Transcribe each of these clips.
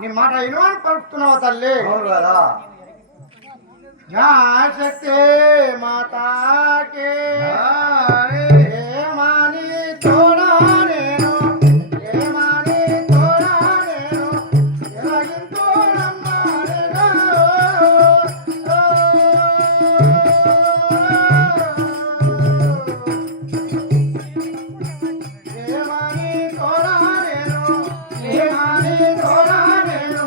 నీ మాట వినవని పలుకుతున్నావు తల్లి. అవును కదా. శక్తి మాతాకే ఏమాని తోడా నేను ఏమాని తోడా నేను ఎలాగింతోడమ్మా ఏమాని తోడా నేను ఏమాని తోడా నేను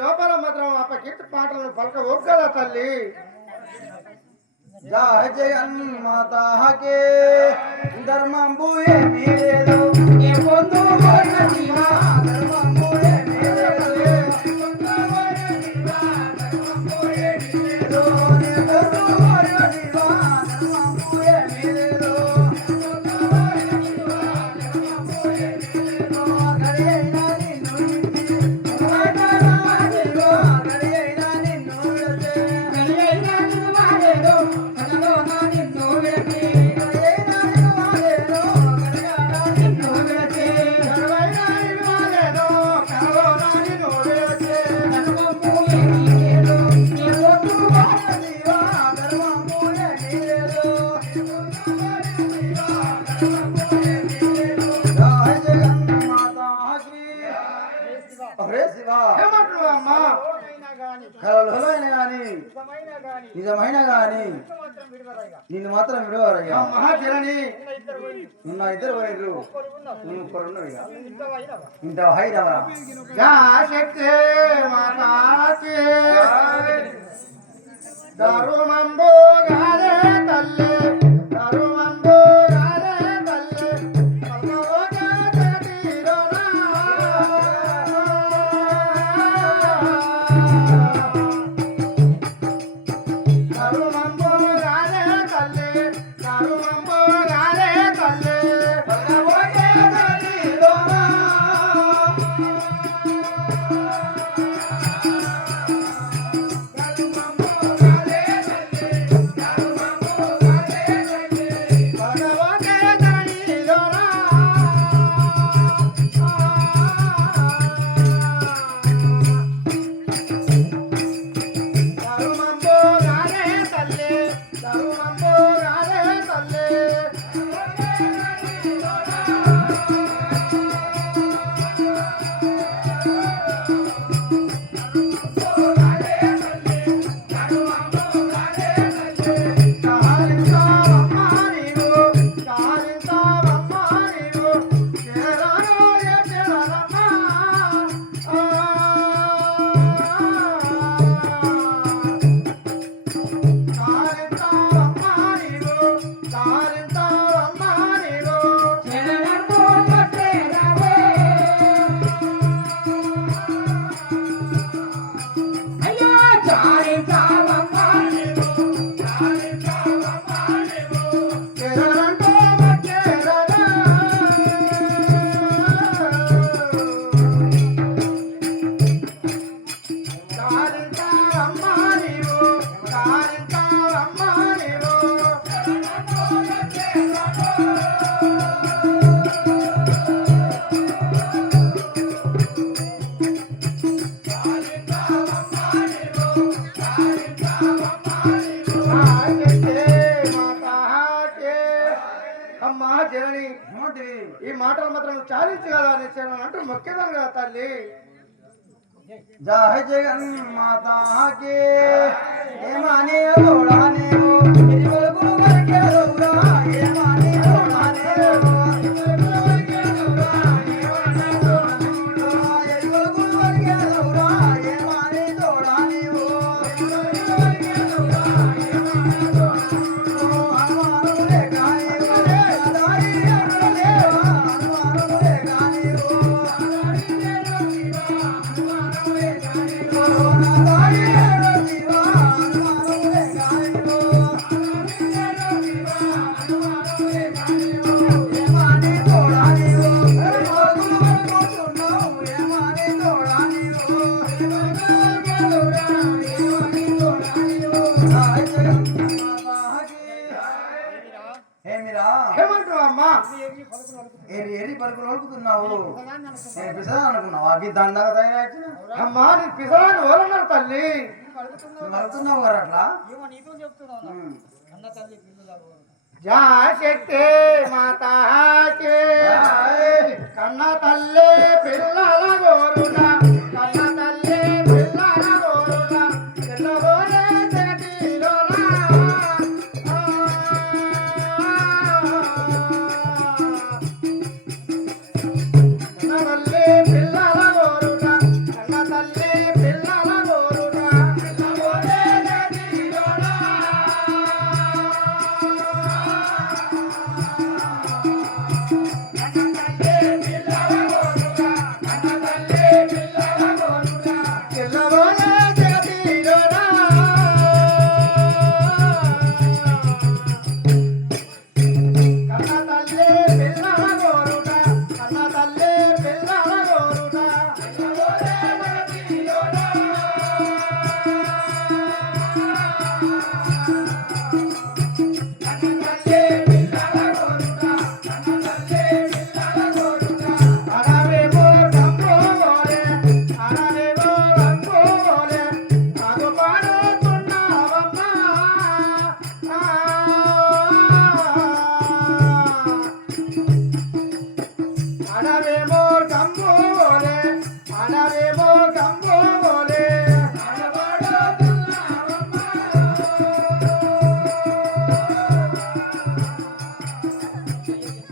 లోపల మాత్రం అప్పకీర్తి పాటలను పలక ఒక్కదా తల్లి. జయ జగన్మాతాకే ధర్మంబు ఏమీ లేదు ఏ పొందు ధర్మంబు ఏమీ లేదు నిజమైన గాని నిన్ను మాత్రం విడవరయ్యా. మహాజనని నిన్న ఇద్దరు పోయిర్రు ఇంకొకరున్నారు ఇంత హైదవరా శక్తి మాతాకి ధర్మంబు గారే తల్లి ధర్మంబు గారే తల్లి అమ్మా జనని ఏమంటివి? ఈ మాటలు మాత్రం నువ్వు చాలించు కదా అని అంటూ మొక్కేదాను కదా తల్లి. జయ జగన్ మాతాకి ఏమాని తోడానేమో ఇరువైపుల వరకే రౌరా ఏమాని తోడానేమో ఇరువైపుల వరకే రౌరా ఏమాని తోడానేమో హనుమానుడే కానేమో దారి అరులేవా హనుమానుడే కానేమో ఏమంటావు అమ్మా? ఎరి పలుకులు నడుపుతున్నావు నేను పిసా అనుకున్నావు అవి దండగా తయారు అమ్మా నేను పిసరాని ఓలన్నారు తల్లి. నడుపుతున్నావు కదా అట్లా జా శక్తి మాతాకి కన్న తల్లి పిల్లల గోరున కన్న తల్లి పిల్లల గోరున పిల్లబోలే జగతిలోన కన్న తల్లి పిల్లల గోరున కన్న తల్లి పిల్లల గోరున పిల్లబోలే జగతిలోన పిల్లబోలే జగతిలోన కన్న తల్లి పిల్లల గోరున కన్న తల్లి పిల్లల గోరున పిల్లబోలే జగతిలోన అనవేమో గంగోలే అనవేమో గంగోలే నాకు పాడుతున్నావమ్మా అనవేమో గంగోలే అనవేమో గంగోలే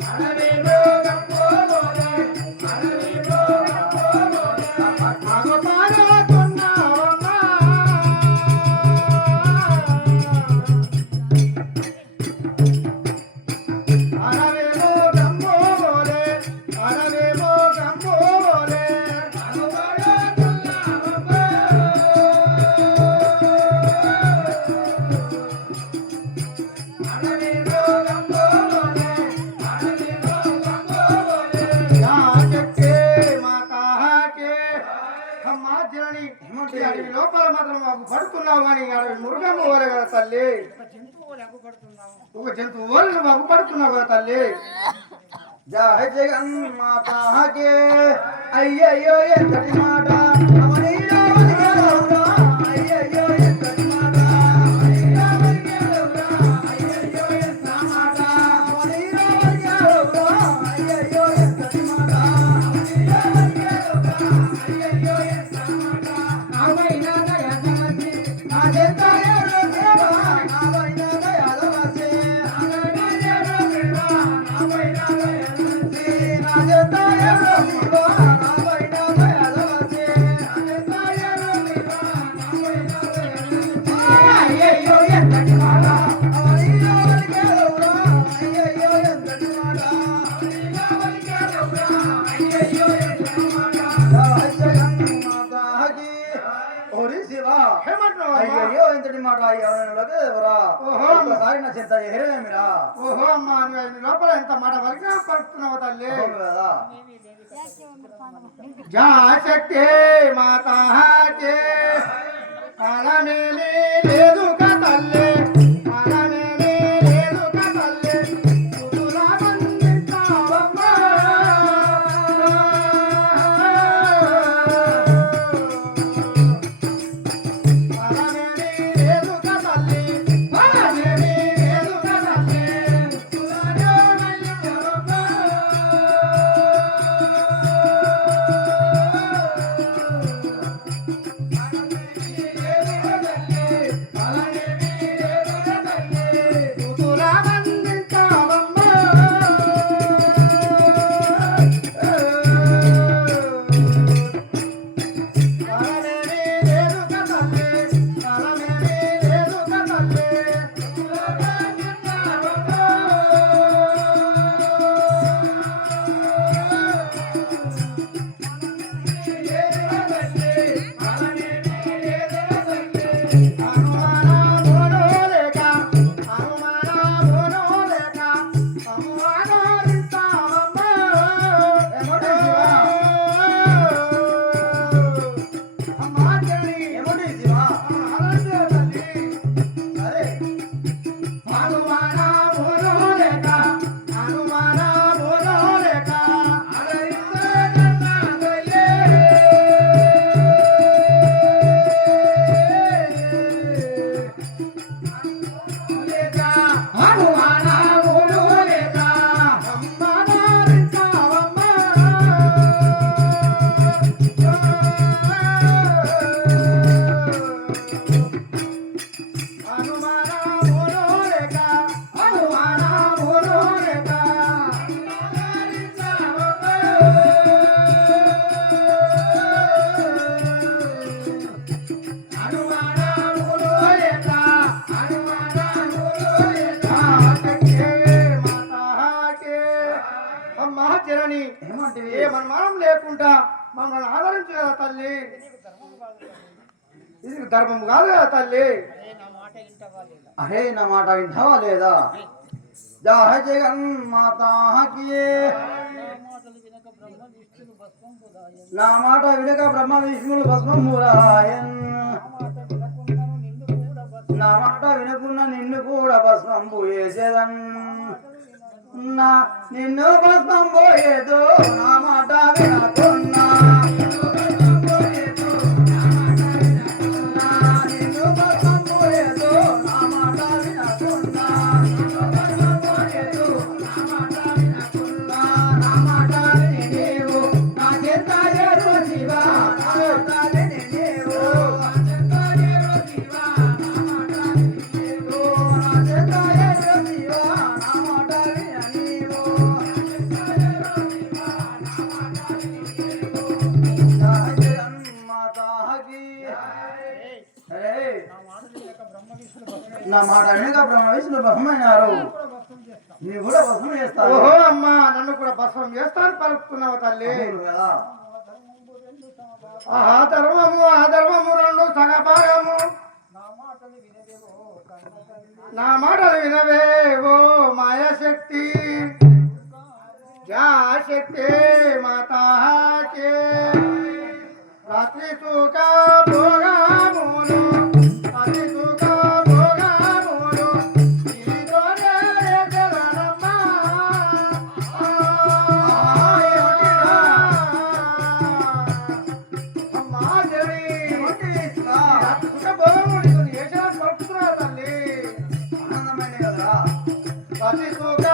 అనవేమో గంగోలే అనవేమో గంగోలే నాకు పాడుతున్నావమ్మా అనవేమో గంగోలే అనవేమో గంగోలే నాకు పాడుతున్నావమ్మా అనవేమో గంగోలే అనవేమో గంగోలే యా శక్తి మాతాకి అమ్మా జనని ఈ అడవి లోపల మాత్రం మాకు పడుతున్నావు కానీ అడవి మృగము ఓలే కదా తల్లి. ఒక జంతువు ఓలను మాకు పడుతున్నావు కదా తల్లి. జయ జగన్ మాతాకి అయ్యయ్యో ఎంతటి మాట అవనీలో వదిలేవురా అయ్యయ్యో ఎంతటి మాట అవనీలో వదిలేవురా అయ్యయ్యో ఎంత మాట అవనీలో వదిలేవురా అయ్యయ్యో ఎంతటి మాట అవనీలో వదిలేవురా అయ్యయ్యో ఎంత మాట నావైనా దయగలసి నా జంత ఎవరో దేవా నావైనా దయగలసి నావైనా దేవా నావైనా దయగలసి నా జంత ఎవరో దేవా నావైనా దయగలసి నా జంత ఎవరో దేవా నావైనా దయగలసి అయ్యయ్యో ఎంతటి మాట అవనీలో వదిలేవురా అయ్యయ్యో ఎంతటి మాట అవనీలో వదిలేవురా అయ్యయ్యో ఎంతటి మాట జయ జగన్ మాతాకి ఓరి శివ ఏమంటున్నావు అమ్మా? అయ్యయ్యో ఇంతటి మాట ఎవరైనా ఎవరా ఓహో. ఒక్కసారి నా చింత ఎహరేమిరా ఓహో అమ్మా నువ్వు ఈ లోపల ఎంత మాట వరకు పడుతున్నావు తల్లి. కదా జా శక్తి మాతాకి కాలమేమీ లేదు కా తల్లి కాలమేమీ లేదు కా తల్లి కుదులా మందిస్తావమ్మా కాలమేమీ లేదు కా తల్లి కాలమేమీ లేదు కా తల్లి కుదులా జనని ఏమంటివి ఏ మనమానం లేకుండా మమ్మల్ని ఆదరించు కదా తల్లి. ఇది ధర్మం కాదు కదా తల్లి. అరే నా మాట వింటావా లేదా జయ జగన్మాతాకి నా మాట వినక బ్రహ్మ విష్ణువులు భస్మమురాయన్ నా మాట వినకున్న నిన్ను కూడా భస్మం పోయేసేదన్ నా నిన్ను భస్మం పోయేదో నా మాట వినకున్నా నా మాట వినక బ్రహ్మ విష్ణు భస్మైనారు నీవు కూడా భస్మం చేస్తావు. ఓహో అమ్మా నన్ను కూడా భస్మం చేస్తాను పలుకుతున్నావు తల్లి. కదా ఆ ధర్మము రెండు సగభాగము నా మాటలు వినవే ఓ మాయాశక్తి జా శక్తి మాతాకే రాత్రి సుఖ భోగములు అతి సుఖ భోగములు నీతోనే జగనమ్మా. అమ్మా జరి రాత్రి సుఖ భోగములు ఏ పడుతున్నా తల్లి. ఆనందమైన కదా అతి సుఖ